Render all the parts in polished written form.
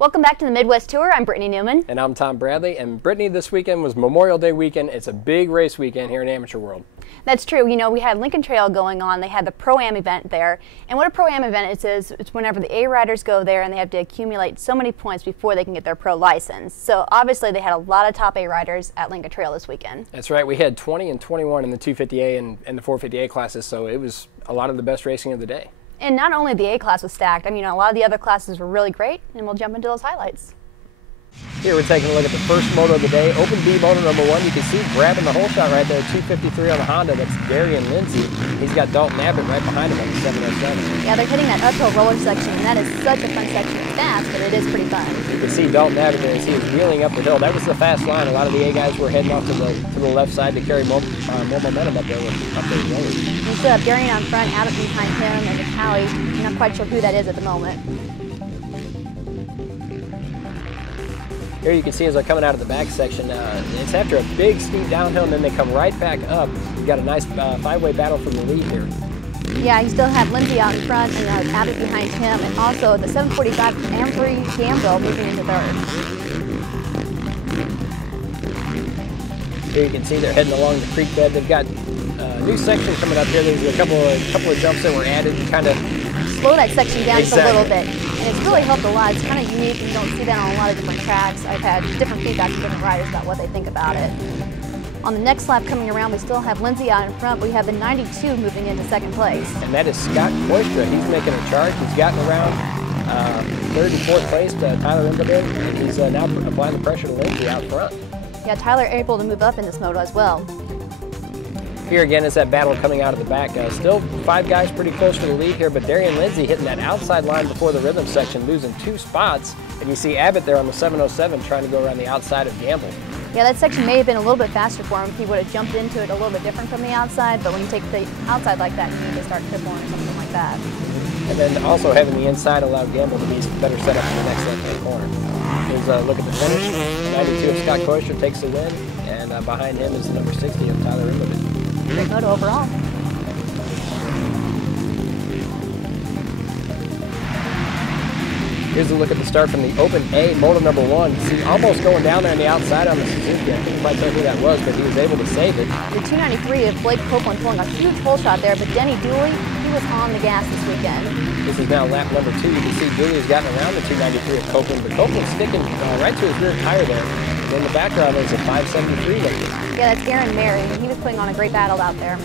Welcome back to the Midwest Tour. I'm Brittany Newman. And I'm Tom Bradley. And Brittany, this weekend was Memorial Day weekend. It's a big race weekend here in Amateur World. That's true. You know, we had Lincoln Trail going on. They had the Pro-Am event there. And what a Pro-Am event is it's whenever the A-riders go there and they have to accumulate so many points before they can get their pro license. So obviously they had a lot of top A-riders at Lincoln Trail this weekend. That's right. We had 20 and 21 in the 250A and the 450A classes, so it was a lot of the best racing of the day. And not only the A class was stacked, I mean, a lot of the other classes were really great, and we'll jump into those highlights. Here we're taking a look at the first moto of the day. Open B moto number 1. You can see grabbing the whole shot right there, 253 on the Honda. That's Darian Lindsay. He's got Dalton Abbott right behind him on the 707. Yeah, they're hitting that uphill roller section, and that is such a fun section. It's fast, but it is pretty fun. You can see Dalton Abbott there as he was wheeling up the hill. That was the fast line. A lot of the A guys were heading off to the left side to carry more momentum up there the road. You still have Darian on front, Abbott behind him, and McCallie. I'm not quite sure who that is at the moment. Here you can see as they're coming out of the back section, it's after a big steep downhill and then they come right back up. You've got a nice five-way battle from the lead here. Yeah, you still have Lindsay out in front and Abbott behind him, and also the 745 Ambry Gamble moving into third. Here you can see they're heading along the creek bed. They've got a new section coming up here. There's a couple of jumps that were added to kind of slow that section down just a little bit. And it's really helped a lot. It's kind of unique, and you don't see that on a lot of different tracks. I've had different feedback from different riders about what they think about it. On the next lap coming around, we still have Lindsay out in front, but we have the 92 moving into second place. And that is Scott Koistra. He's making a charge. He's gotten around third and fourth place to Tyler Imberman, and he's now applying the pressure to Lindsay out front. Yeah, Tyler able to move up in this moto as well. Here again is that battle coming out of the back. Still 5 guys pretty close for the lead here, but Darian Lindsay hitting that outside line before the rhythm section, losing 2 spots. And you see Abbott there on the 707 trying to go around the outside of Gamble. Yeah, that section may have been a little bit faster for him if he would have jumped into it a little bit different from the outside, but when you take the outside like that, you need to start crippling or something like that. And then also having the inside allowed Gamble to be better set up for the next left-hand corner. Here's a look at the finish. 92 of Scott Koistra takes the win, and behind him is the number 60 of Tyler Imberman. Great moto overall. Here's a look at the start from the Open A, moto number 1. See, almost going down there on the outside on the Suzuki. I couldn't quite tell who that was, but he was able to save it. The 293 of Blake Copeland pulling a huge pole shot there, but Denny Dooley, he was on the gas this weekend. This is now lap number 2. You can see Dooley's gotten around the 293 of Copeland, but Copeland's sticking right to his rear tire there. And in the background there's a 573 lady. Yeah, that's Aaron Mary. He was putting on a great battle out there.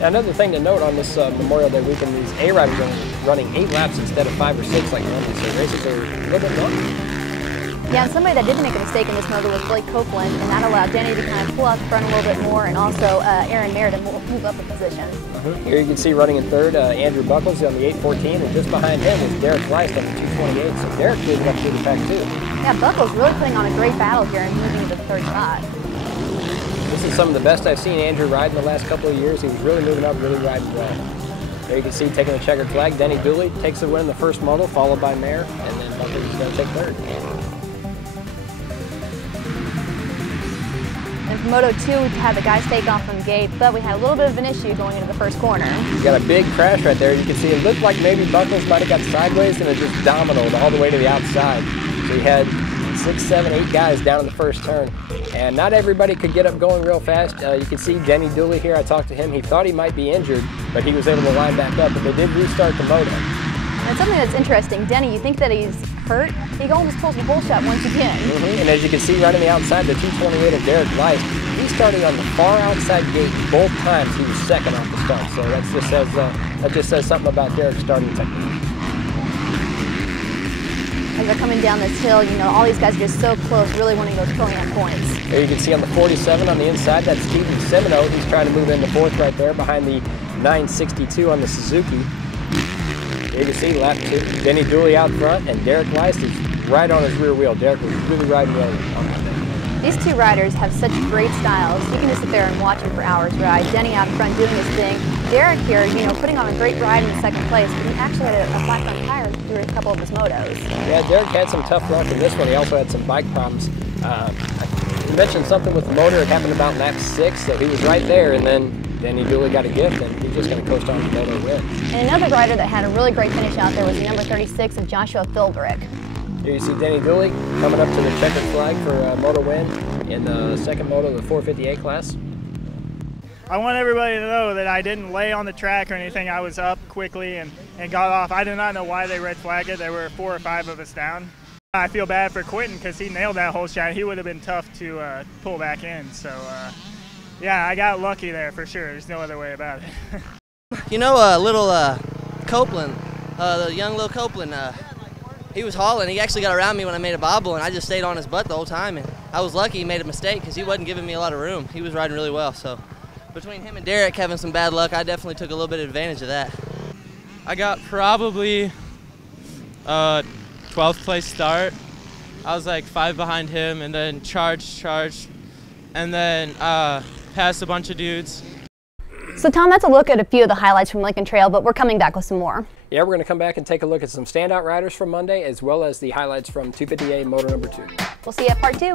Now, another thing to note on this Memorial Day weekend, these A-riders are running 8 laps instead of 5 or 6 like normally, so races are a little bit longer. Yeah, and somebody that did make a mistake in this moto was Blake Copeland, and that allowed Denny to kind of pull out the front a little bit more, and also Aaron Mary to move up a position. Here you can see running in third, Andrew Buckles on the 814, and just behind him is Derek Leist on the 228, so Derek moving up through the pack too. Yeah, Buckles really putting on a great battle here and moving to the third spot. This is some of the best I've seen Andrew ride in the last couple of years. He was really moving up, really riding well. There you can see taking a checkered flag. Denny Dooley takes the win in the first moto, followed by Mayer, and then Buckles is going to take third. And for Moto 2, we had the guys take off from the gate, but we had a little bit of an issue going into the first corner. You got a big crash right there. You can see it looked like maybe Buckles might have got sideways and it just dominoed all the way to the outside. So you had 6, 7, 8 guys down in the first turn. And not everybody could get up going real fast. You can see Denny Dooley here. I talked to him. He thought he might be injured, but he was able to line back up. But they did restart the moto. And something that's interesting, Denny, you think that he's hurt? He almost pulls the pole shot once again. And as you can see right on the outside, the 228 of Derek Leist, he started on the far outside gate both times. He was second off the start. So that just says something about Derek's starting technique. As they're coming down this hill, you know, all these guys are just so close, really wanting those Pro-Am points. There you can see on the 47 on the inside, that's Steven Semino. He's trying to move into fourth right there behind the 962 on the Suzuki. There you can see lap 2. Denny Dooley out front, and Derek Leist is right on his rear wheel. Derek was really riding well on that thing. These two riders have such great styles. You can just sit there and watch them for hours ride. Denny out front doing his thing. Derek here, you know, putting on a great ride in second place, but he actually had a flat front tire through a couple of his motos. Yeah, Derek had some tough luck in this one. He also had some bike problems. You mentioned something with the motor. It happened about lap 6, so he was right there, and then Denny Dooley got a gift, and he's just going to coast on to the moto win. And another rider that had a really great finish out there was the number 36 of Joshua Philbrick. Here you see Denny Dooley coming up to the checkered flag for a moto win in the second moto of the 450A class. I want everybody to know that I didn't lay on the track or anything. I was up quickly and got off. I do not know why they red flagged it. There were 4 or 5 of us down. I feel bad for Quentin because he nailed that whole shot. He would have been tough to pull back in. So, yeah, I got lucky there for sure. There's no other way about it. You know, little Copeland, the young little Copeland, he was hauling. He actually got around me when I made a bobble, and I just stayed on his butt the whole time. And I was lucky he made a mistake because he wasn't giving me a lot of room. He was riding really well. So between him and Derek having some bad luck, I definitely took a little bit of advantage of that. I got probably 12th place start. I was like 5 behind him, and then charged, and then passed a bunch of dudes. So Tom, that's a look at a few of the highlights from Lincoln Trail, but we're coming back with some more. Yeah, we're going to come back and take a look at some standout riders from Monday, as well as the highlights from 250A Moto number 2. We'll see you at part 2.